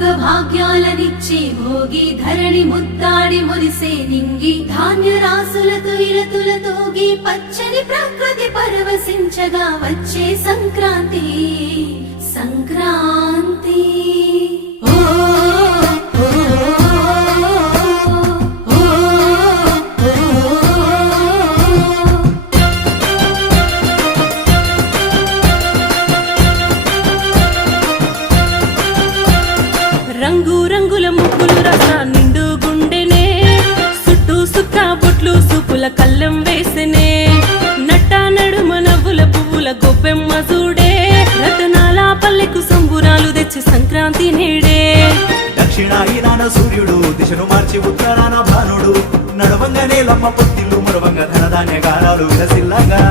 భోగ భాగ్యాలనిచ్చే భోగి ధరణి ముద్దాడి మురిసే నింగి ధాన్య రాసులతో ఇలతులతోగి పచ్చని ప్రకృతి పరవశించగా వచ్చే సంక్రాంతి సంక్రాంతి రంగు రంగుల ముగ్గులు రస నిండు గుండెనే సుట్టు సుక్క బొట్లు సుపుల కళ్ళెం వేసెనే నట్ట నడుమ నవ్వుల పువ్వుల గొప్పెమ్మ చూడే రతనాల పల్లెకు సంబురాలు తెచ్చి సంక్రాంతి నేడే దక్షిణాయనాన సూర్యుడు దిశను మార్చి ఉత్తరాన భానుడు నడవంగానే లమ్మ పొత్తిల్లు మరవంగ ధనధాన్య గారాలు విలసిల్లగా